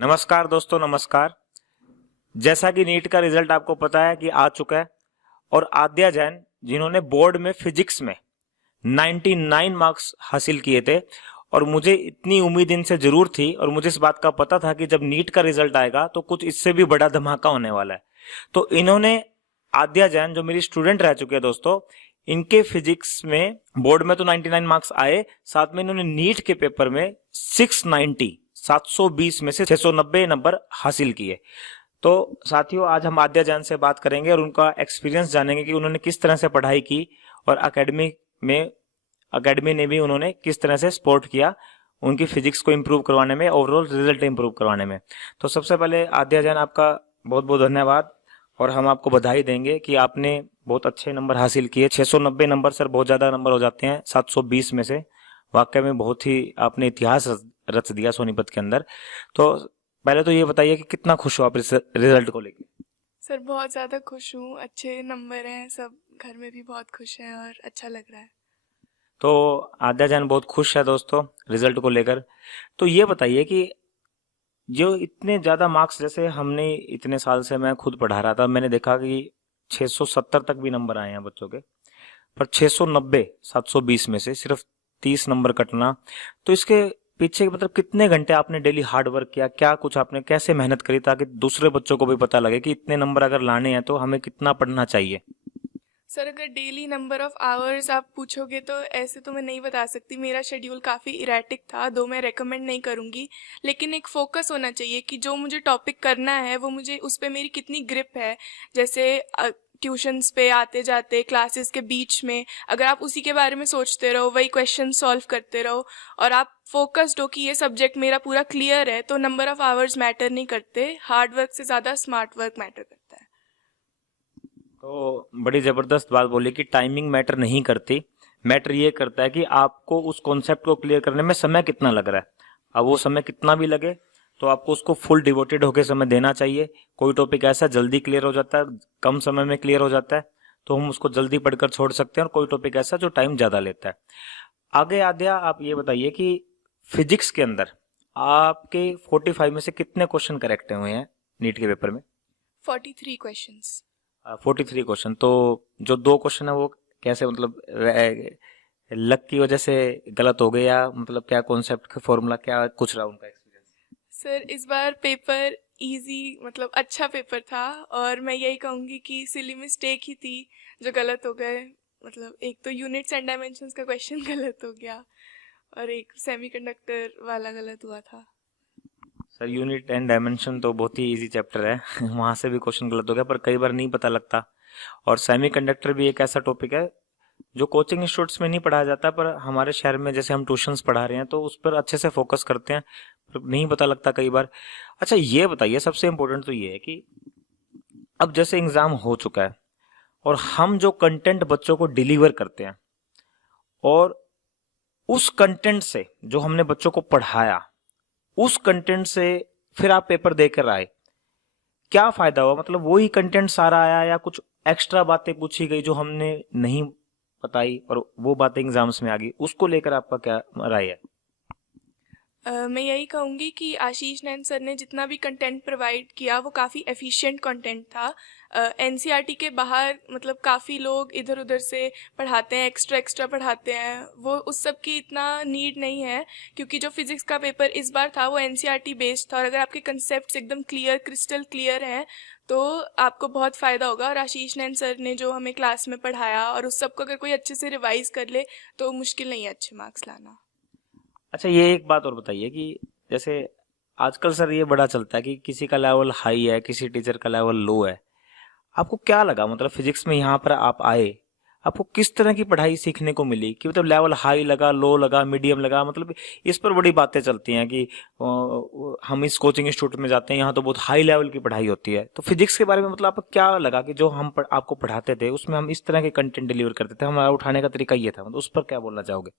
नमस्कार दोस्तों, नमस्कार। जैसा कि नीट का रिजल्ट आपको पता है कि आ चुका है और आद्या जैन जिन्होंने बोर्ड में फिजिक्स में 99 मार्क्स हासिल किए थे और मुझे इतनी उम्मीद इनसे जरूर थी और मुझे इस बात का पता था कि जब नीट का रिजल्ट आएगा तो कुछ इससे भी बड़ा धमाका होने वाला है। तो इन्होंने आद्या जैन जो मेरी स्टूडेंट रह चुके हैं दोस्तों, इनके फिजिक्स में बोर्ड में तो 99 मार्क्स आए, साथ में इन्होंने नीट के पेपर में 690 720 में से 690 नंबर हासिल किए। तो साथियों, आज हम आद्या जैन से बात करेंगे और उनका एक्सपीरियंस जानेंगे कि उन्होंने किस तरह से पढ़ाई की और एकेडमी ने भी उन्होंने किस तरह से सपोर्ट किया उनकी फिजिक्स को इम्प्रूव करवाने में, ओवरऑल रिजल्ट इम्प्रूव करवाने में। तो सबसे पहले आद्या जैन, आपका बहुत बहुत धन्यवाद और हम आपको बधाई देंगे कि आपने बहुत अच्छे नंबर हासिल किए। 690 नंबर सर बहुत ज्यादा नंबर हो जाते हैं 720 में से। वाकई में बहुत ही आपने इतिहास रच दिया सोनीपत के अंदर। तो पहले तो ये बताइए कि कितना खुश हो आप इस रिजल्ट को लेकर। सर बहुत ज़्यादा खुश हूँ, अच्छे नंबर हैं, सब घर में भी बहुत खुश हैं और अच्छा लग रहा है। तो आद्या जैन बहुत खुश है दोस्तों रिजल्ट को लेकर। तो ये बताइए कि जो इतने ज्यादा मार्क्स, जैसे हमने इतने साल से मैं खुद पढ़ा रहा था, मैंने देखा कि 670 तक भी नंबर आए हैं बच्चों के, पर 690 720 में से सिर्फ 30 नंबर कटना। तो इसके पीछे मतलब कितने घंटे आपने डेली हार्ड वर्क किया, क्या कुछ आपने कैसे मेहनत करी ताकि दूसरे बच्चों को भी पता लगे कि इतने नंबर अगर लाने हैं तो हमें कितना पढ़ना चाहिए। सर अगर डेली नंबर ऑफ़ आवर्स आप पूछोगे तो ऐसे तो मैं नहीं बता सकती, मेरा शेड्यूल काफ़ी इरेटिक था, दो मैं रेकमेंड नहीं करूँगी। लेकिन एक फ़ोकस होना चाहिए कि जो मुझे टॉपिक करना है वो मुझे उस पे मेरी कितनी ग्रिप है। जैसे ट्यूशन्स पे आते जाते क्लासेस के बीच में अगर आप उसी के बारे में सोचते रहो, वही क्वेश्चन सॉल्व करते रहो और आप फोकस्ड हो कि ये सब्जेक्ट मेरा पूरा क्लियर है, तो नंबर ऑफ़ आवर्स मैटर नहीं करते, हार्ड वर्क से ज़्यादा स्मार्ट वर्क मैटर करता है। तो बड़ी जबरदस्त बात बोली कि टाइमिंग मैटर नहीं करती, मैटर ये करता है कि आपको उस कॉन्सेप्ट को क्लियर करने में समय कितना लग रहा है। अब वो समय कितना भी लगे तो आपको उसको फुल डिवोटेड होकर समय देना चाहिए। कोई टॉपिक ऐसा जल्दी क्लियर हो जाता है, कम समय में क्लियर हो जाता है, तो हम उसको जल्दी पढ़कर छोड़ सकते हैं, और कोई टॉपिक ऐसा जो टाइम ज्यादा लेता है। आगे आद्या, आप ये बताइए कि फिजिक्स के अंदर आपके 45 में से कितने क्वेश्चन करेक्ट हुए हैं नीट के पेपर में? 43 क्वेश्चंस। 43 क्वेश्चन। तो जो दो क्वेश्चन है वो कैसे, मतलब लक की वजह से गलत हो गए, या मतलब क्या कॉन्सेप्ट का फॉर्मूला क्या कुछ रहा उनका एक्सपीरियंस? सर इस बार पेपर इजी मतलब अच्छा पेपर था और मैं यही कहूँगी कि सिली मिस्टेक ही थी जो गलत हो गए। मतलब एक तो यूनिट्स एंड डायमेंशंस का क्वेश्चन गलत हो गया और एक सेमीकंडक्टर वाला गलत हुआ था। सर यूनिट एंड डायमेंशन तो बहुत ही इजी चैप्टर है वहां से भी क्वेश्चन गलत हो गया, पर कई बार नहीं पता लगता। और सेमीकंडक्टर भी एक ऐसा टॉपिक है जो कोचिंग इंस्टीट्यूट्स में नहीं पढ़ाया जाता, पर हमारे शहर में जैसे हम ट्यूशंस पढ़ा रहे हैं तो उस पर अच्छे से फोकस करते हैं, पर नहीं पता लगता कई बार। अच्छा ये बताइए, सबसे इम्पोर्टेंट तो ये है कि अब जैसे एग्जाम हो चुका है और हम जो कंटेंट बच्चों को डिलीवर करते हैं, और उस कंटेंट से जो हमने बच्चों को पढ़ाया, उस कंटेंट से फिर आप पेपर देकर आए, क्या फायदा हुआ? मतलब वही कंटेंट सारा आया या कुछ एक्स्ट्रा बातें पूछी गई जो हमने नहीं बताई और वो बातें एग्जाम्स में आ गई, उसको लेकर आपका क्या राय है? मैं यही कहूँगी कि आशीष नैन सर ने जितना भी कंटेंट प्रोवाइड किया वो काफ़ी एफिशिएंट कंटेंट था। एनसीईआरटी के बाहर मतलब काफ़ी लोग इधर उधर से पढ़ाते हैं, एक्स्ट्रा एक्स्ट्रा पढ़ाते हैं, वो उस सब की इतना नीड नहीं है क्योंकि जो फिज़िक्स का पेपर इस बार था वो एनसीईआरटी बेस्ड था और अगर आपके कंसेप्ट एकदम क्लियर क्रिस्टल क्लियर हैं तो आपको बहुत फ़ायदा होगा। और आशीष नैन सर ने जो हमें क्लास में पढ़ाया और उस सब को अगर कोई अच्छे से रिवाइज कर ले तो मुश्किल नहीं है अच्छे मार्क्स लाना। अच्छा ये एक बात और बताइए कि जैसे आजकल सर ये बड़ा चलता है कि किसी का लेवल हाई है, किसी टीचर का लेवल लो है। आपको क्या लगा, मतलब फिजिक्स में यहाँ पर आप आए, आपको किस तरह की पढ़ाई सीखने को मिली? कि मतलब लेवल हाई लगा, लो लगा, मीडियम लगा? मतलब इस पर बड़ी बातें चलती हैं कि हम इस कोचिंग इंस्टीट्यूट में जाते हैं, यहाँ तो बहुत हाई लेवल की पढ़ाई होती है। तो फिजिक्स के बारे में मतलब आपको क्या लगा कि जो हम आपको पढ़ाते थे उसमें हम इस तरह के कंटेंट डिलीवर करते थे, हमारा उठाने का तरीका ये था, मतलब उस पर क्या बोलना चाहोगे?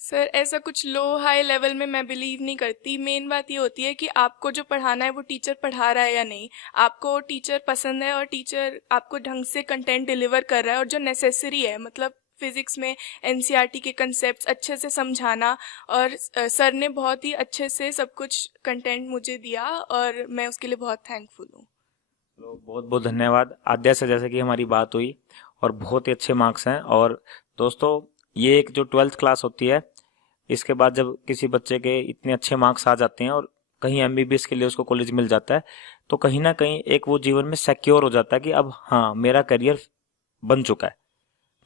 सर ऐसा कुछ लो हाई लेवल में मैं बिलीव नहीं करती। मेन बात ये होती है कि आपको जो पढ़ाना है वो टीचर पढ़ा रहा है या नहीं, आपको टीचर पसंद है और टीचर आपको ढंग से कंटेंट डिलीवर कर रहा है और जो नेसेसरी है। मतलब फिज़िक्स में एनसीईआरटी के कंसेप्ट्स अच्छे से समझाना, और सर ने बहुत ही अच्छे से सब कुछ कंटेंट मुझे दिया और मैं उसके लिए बहुत थैंकफुल हूँ। तो बहुत बहुत धन्यवाद आद्या से, जैसे कि हमारी बात हुई और बहुत ही अच्छे मार्क्स हैं। और दोस्तों, ये एक जो 12th क्लास होती है, इसके बाद जब किसी बच्चे के इतने अच्छे मार्क्स आ जाते हैं और कहीं एमबीबीएस के लिए उसको कॉलेज मिल जाता है, तो कहीं ना कहीं एक वो जीवन में सिक्योर हो जाता है कि अब हाँ, मेरा करियर बन चुका है।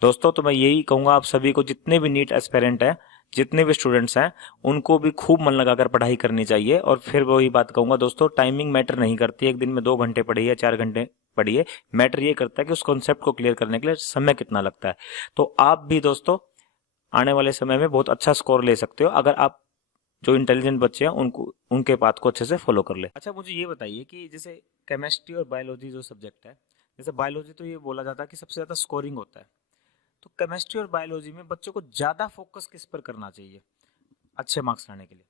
दोस्तों, तो मैं यही कहूंगा आप सभी को, जितने भी नीट एस्पिरेंट हैं, जितने भी स्टूडेंट्स हैं, उनको भी खूब मन लगाकर पढ़ाई करनी चाहिए। और फिर वही बात कहूंगा दोस्तों, टाइमिंग मैटर नहीं करती, एक दिन में 2 घंटे पढ़िए, 4 घंटे पढ़िए, मैटर ये करता है कि उस कॉन्सेप्ट को क्लियर करने के लिए समय कितना लगता है। तो आप भी दोस्तों आने वाले समय में बहुत अच्छा स्कोर ले सकते हो अगर आप जो इंटेलिजेंट बच्चे हैं उनको उनके पाथ को अच्छे से फॉलो कर ले। अच्छा, मुझे ये बताइए कि जैसे केमिस्ट्री और बायोलॉजी जो सब्जेक्ट है, जैसे बायोलॉजी तो ये बोला जाता है कि सबसे ज्यादा स्कोरिंग होता है, तो केमिस्ट्री और बायोलॉजी में बच्चों को ज्यादा फोकस किस पर करना चाहिए अच्छे मार्क्स लाने के लिए?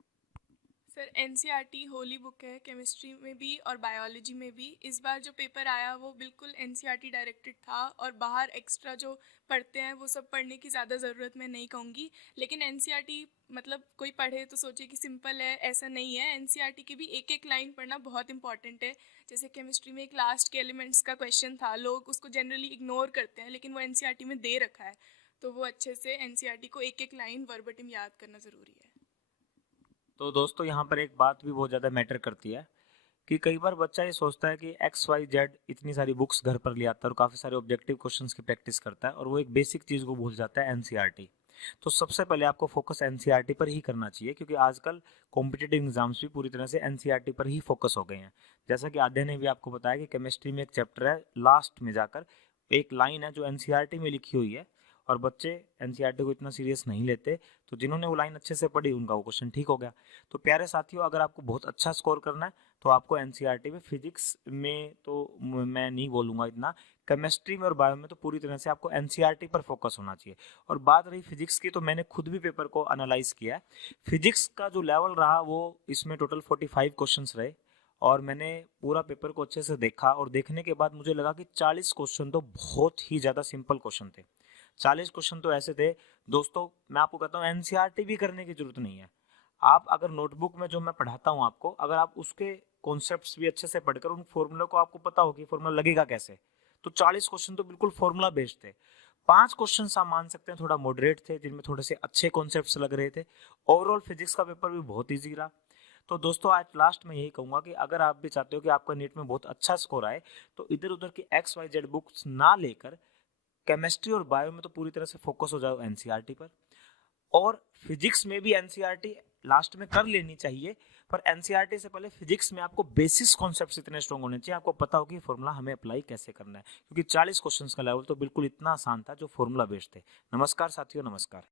सर एनसीईआरटी होली बुक है, केमिस्ट्री में भी और बायोलॉजी में भी। इस बार जो पेपर आया वो बिल्कुल एनसीईआरटी डायरेक्टेड था, और बाहर एक्स्ट्रा जो पढ़ते हैं वो सब पढ़ने की ज़्यादा ज़रूरत मैं नहीं कहूँगी। लेकिन एनसीईआरटी मतलब कोई पढ़े तो सोचे कि सिंपल है, ऐसा नहीं है। एनसीईआरटी की भी एक एक लाइन पढ़ना बहुत इंपॉर्टेंट है। जैसे केमिस्ट्री में एक लास्ट के एलिमेंट्स का क्वेश्चन था, लोग उसको जनरली इग्नोर करते हैं, लेकिन वो एनसीईआरटी में दे रखा है, तो वो अच्छे से एनसीईआरटी को एक एक लाइन वर्बटिम याद करना ज़रूरी है। तो दोस्तों, यहाँ पर एक बात भी बहुत ज़्यादा मैटर करती है कि कई बार बच्चा ये सोचता है कि XYZ इतनी सारी बुक्स घर पर ले आता है और काफ़ी सारे ऑब्जेक्टिव क्वेश्चंस की प्रैक्टिस करता है और वो एक बेसिक चीज़ को भूल जाता है, एनसीईआरटी। तो सबसे पहले आपको फोकस एनसीईआरटी पर ही करना चाहिए, क्योंकि आजकल कॉम्पिटिटिव एग्जाम्स भी पूरी तरह से एनसीईआरटी पर ही फोकस हो गए हैं। जैसा कि आद्या ने भी आपको बताया कि केमिस्ट्री में एक चैप्टर है, लास्ट में जाकर एक लाइन है जो एनसीईआरटी में लिखी हुई है, और बच्चे एनसीईआरटी को इतना सीरियस नहीं लेते। तो जिन्होंने वो लाइन अच्छे से पढ़ी उनका वो क्वेश्चन ठीक हो गया। तो प्यारे साथियों, अगर आपको बहुत अच्छा स्कोर करना है तो आपको एनसीईआरटी में, फिजिक्स में तो मैं नहीं बोलूँगा इतना, केमिस्ट्री में और बायो में तो पूरी तरह से आपको एनसीईआरटी पर फोकस होना चाहिए। और बात रही फिजिक्स की, तो मैंने खुद भी पेपर को एनालाइज किया है। फिजिक्स का जो लेवल रहा वो इसमें टोटल 45 क्वेश्चंस रहे, और मैंने पूरा पेपर को अच्छे से देखा, और देखने के बाद मुझे लगा कि 40 क्वेश्चन तो बहुत ही ज़्यादा सिंपल क्वेश्चन थे। 40 क्वेश्चन तो ऐसे थे दोस्तों, मैं आपको कहता हूँ एनसीईआरटी भी करने की जरूरत नहीं है। आप अगर नोटबुक में जो मैं पढ़ाता हूँ आपको, अगर आप उसके कॉन्सेप्ट्स भी अच्छे से पढ़कर उन फॉर्मूला को आपको पता हो कि फॉर्मूला लगेगा कैसे, तो 40 क्वेश्चन तो बिल्कुल फॉर्मूला बेस्ड थे। 5 क्वेश्चन आप मान सकते हैं थोड़ा मॉडरेट थे, जिनमें थोड़े से अच्छे कॉन्सेप्ट्स लग रहे थे। ओवरऑल फिजिक्स का पेपर भी बहुत ईजी रहा। तो दोस्तों, आज लास्ट में यही कहूंगा कि अगर आप भी चाहते हो कि आपका नीट में बहुत अच्छा स्कोर आए, तो इधर उधर की XYZ बुक्स ना लेकर केमिस्ट्री और बायो में तो पूरी तरह से फोकस हो जाओ एनसीईआरटी पर। और फिजिक्स में भी एनसीईआरटी लास्ट में कर लेनी चाहिए, पर एनसीईआरटी से पहले फिजिक्स में आपको बेसिक्स कॉन्सेप्ट्स इतने स्ट्रांग होने चाहिए, आपको पता हो कि फॉर्मूला हमें अप्लाई कैसे करना है, क्योंकि 40 क्वेश्चंस का लेवल तो बिल्कुल इतना आसान था जो फॉर्मूला बेस्ड थे। नमस्कार साथियों, नमस्कार।